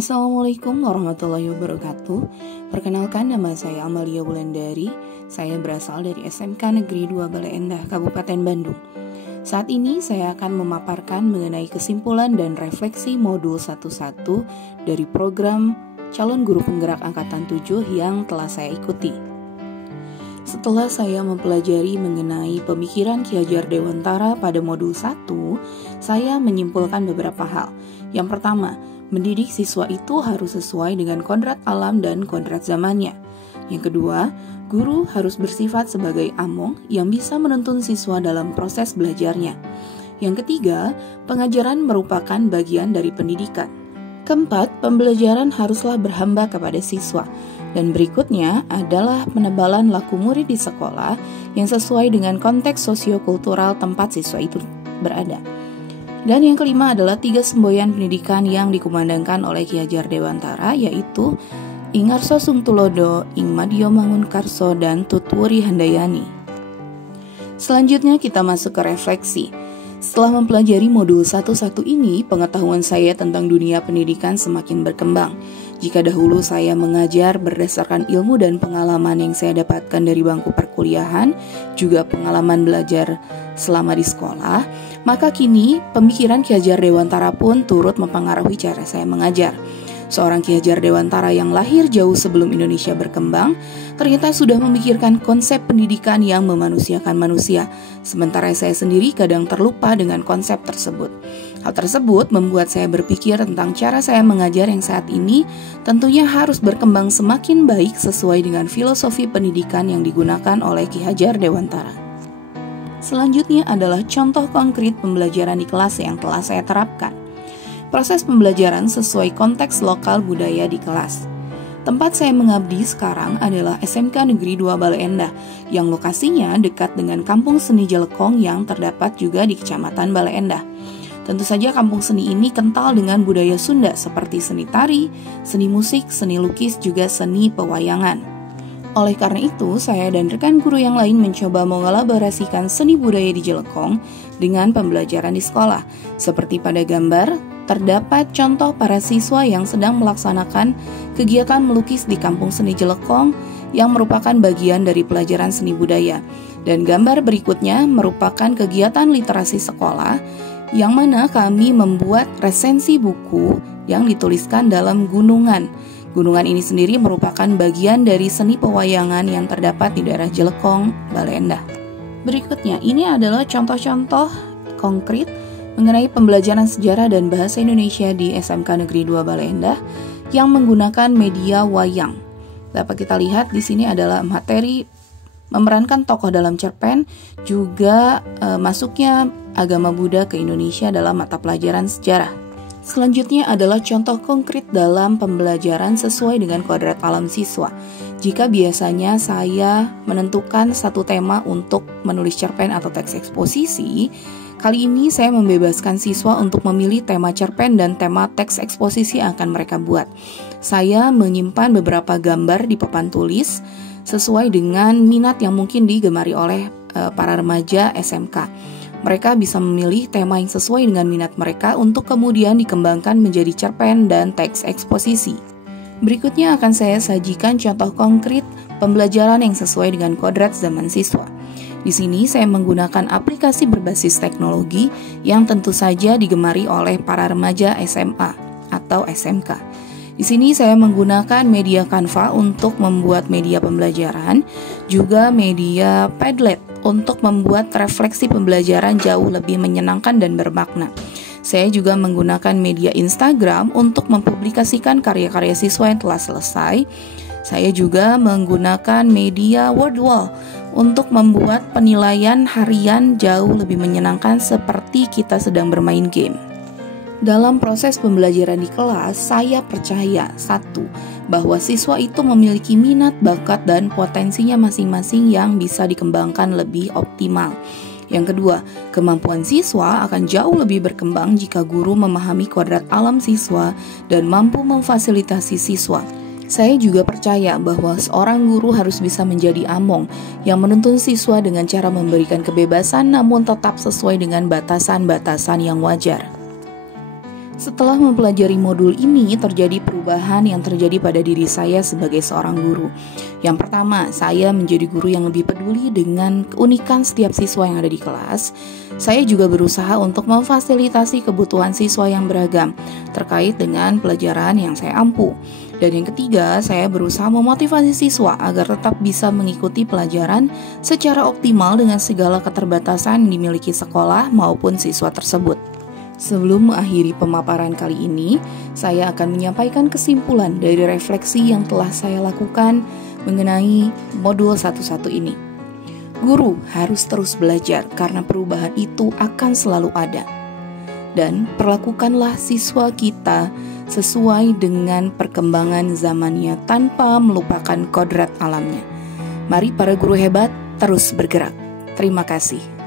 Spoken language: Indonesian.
Assalamualaikum warahmatullahi wabarakatuh. Perkenalkan, nama saya Amalia Wulandari. Saya berasal dari SMK Negeri 2 Bale Endah, Kabupaten Bandung. Saat ini saya akan memaparkan mengenai kesimpulan dan refleksi modul 11 dari program Calon Guru Penggerak Angkatan 7 yang telah saya ikuti. Setelah saya mempelajari mengenai pemikiran Ki Hajar Dewantara pada modul 1, saya menyimpulkan beberapa hal. Yang pertama, mendidik siswa itu harus sesuai dengan kodrat alam dan kodrat zamannya. Yang kedua, guru harus bersifat sebagai among yang bisa menuntun siswa dalam proses belajarnya. Yang ketiga, pengajaran merupakan bagian dari pendidikan. Keempat, pembelajaran haruslah berhamba kepada siswa. Dan berikutnya adalah penebalan laku murid di sekolah yang sesuai dengan konteks sosiokultural tempat siswa itu berada. Dan yang kelima adalah 3 semboyan pendidikan yang dikumandangkan oleh Ki Hajar Dewantara, yaitu Ing Arso Sungtulodo, Ing Madya Mangunkarso, dan Tutwuri Handayani. Selanjutnya kita masuk ke refleksi. Setelah mempelajari modul 11 ini, pengetahuan saya tentang dunia pendidikan semakin berkembang. Jika dahulu saya mengajar berdasarkan ilmu dan pengalaman yang saya dapatkan dari bangku perkuliahan, juga pengalaman belajar selama di sekolah, maka kini pemikiran Ki Hajar Dewantara pun turut mempengaruhi cara saya mengajar. Seorang Ki Hajar Dewantara yang lahir jauh sebelum Indonesia berkembang, ternyata sudah memikirkan konsep pendidikan yang memanusiakan manusia, sementara saya sendiri kadang terlupa dengan konsep tersebut. Hal tersebut membuat saya berpikir tentang cara saya mengajar yang saat ini tentunya harus berkembang semakin baik sesuai dengan filosofi pendidikan yang digunakan oleh Ki Hajar Dewantara. Selanjutnya adalah contoh konkret pembelajaran di kelas yang telah saya terapkan. Proses pembelajaran sesuai konteks lokal budaya di kelas. Tempat saya mengabdi sekarang adalah SMK Negeri 2 Bale Endah, yang lokasinya dekat dengan Kampung Seni Jelekong yang terdapat juga di Kecamatan Bale Endah. Tentu saja kampung seni ini kental dengan budaya Sunda seperti seni tari, seni musik, seni lukis, juga seni pewayangan. Oleh karena itu, saya dan rekan guru yang lain mencoba mengelaborasikan seni budaya di Jelekong dengan pembelajaran di sekolah. Seperti pada gambar, terdapat contoh para siswa yang sedang melaksanakan kegiatan melukis di Kampung Seni Jelekong yang merupakan bagian dari pelajaran seni budaya. Dan gambar berikutnya merupakan kegiatan literasi sekolah yang mana kami membuat resensi buku yang dituliskan dalam gunungan. Gunungan ini sendiri merupakan bagian dari seni pewayangan yang terdapat di daerah Jelekong, Bale Endah. Berikutnya, ini adalah contoh-contoh konkret mengenai pembelajaran sejarah dan bahasa Indonesia di SMK Negeri 2 Bale Endah yang menggunakan media wayang. Dapat kita lihat di sini adalah materi memerankan tokoh dalam cerpen, juga masuknya agama Buddha ke Indonesia dalam mata pelajaran sejarah. Selanjutnya adalah contoh konkret dalam pembelajaran sesuai dengan kodrat alam siswa. Jika biasanya saya menentukan satu tema untuk menulis cerpen atau teks eksposisi, kali ini saya membebaskan siswa untuk memilih tema cerpen dan tema teks eksposisi yang akan mereka buat. Saya menyimpan beberapa gambar di papan tulis sesuai dengan minat yang mungkin digemari oleh para remaja SMK. Mereka bisa memilih tema yang sesuai dengan minat mereka untuk kemudian dikembangkan menjadi cerpen dan teks eksposisi. Berikutnya akan saya sajikan contoh konkret pembelajaran yang sesuai dengan kodrat zaman siswa. Di sini saya menggunakan aplikasi berbasis teknologi yang tentu saja digemari oleh para remaja SMA atau SMK. Di sini saya menggunakan media Canva untuk membuat media pembelajaran, juga media Padlet untuk membuat refleksi pembelajaran jauh lebih menyenangkan dan bermakna. Saya juga menggunakan media Instagram untuk mempublikasikan karya-karya siswa yang telah selesai. Saya juga menggunakan media Wordwall untuk membuat penilaian harian jauh lebih menyenangkan seperti kita sedang bermain game. Dalam proses pembelajaran di kelas, saya percaya bahwa siswa itu memiliki minat, bakat, dan potensinya masing-masing yang bisa dikembangkan lebih optimal. Yang kedua, kemampuan siswa akan jauh lebih berkembang jika guru memahami kodrat alam siswa dan mampu memfasilitasi siswa. Saya juga percaya bahwa seorang guru harus bisa menjadi among yang menuntun siswa dengan cara memberikan kebebasan namun tetap sesuai dengan batasan-batasan yang wajar. Setelah mempelajari modul ini, terjadi perubahan yang terjadi pada diri saya sebagai seorang guru. Yang pertama, saya menjadi guru yang lebih peduli dengan keunikan setiap siswa yang ada di kelas. Saya juga berusaha untuk memfasilitasi kebutuhan siswa yang beragam terkait dengan pelajaran yang saya ampu. Dan yang ketiga, saya berusaha memotivasi siswa agar tetap bisa mengikuti pelajaran secara optimal dengan segala keterbatasan yang dimiliki sekolah maupun siswa tersebut. Sebelum mengakhiri pemaparan kali ini, saya akan menyampaikan kesimpulan dari refleksi yang telah saya lakukan mengenai modul 11 ini. Guru harus terus belajar karena perubahan itu akan selalu ada. Dan perlakukanlah siswa kita sesuai dengan perkembangan zamannya tanpa melupakan kodrat alamnya. Mari para guru hebat terus bergerak. Terima kasih.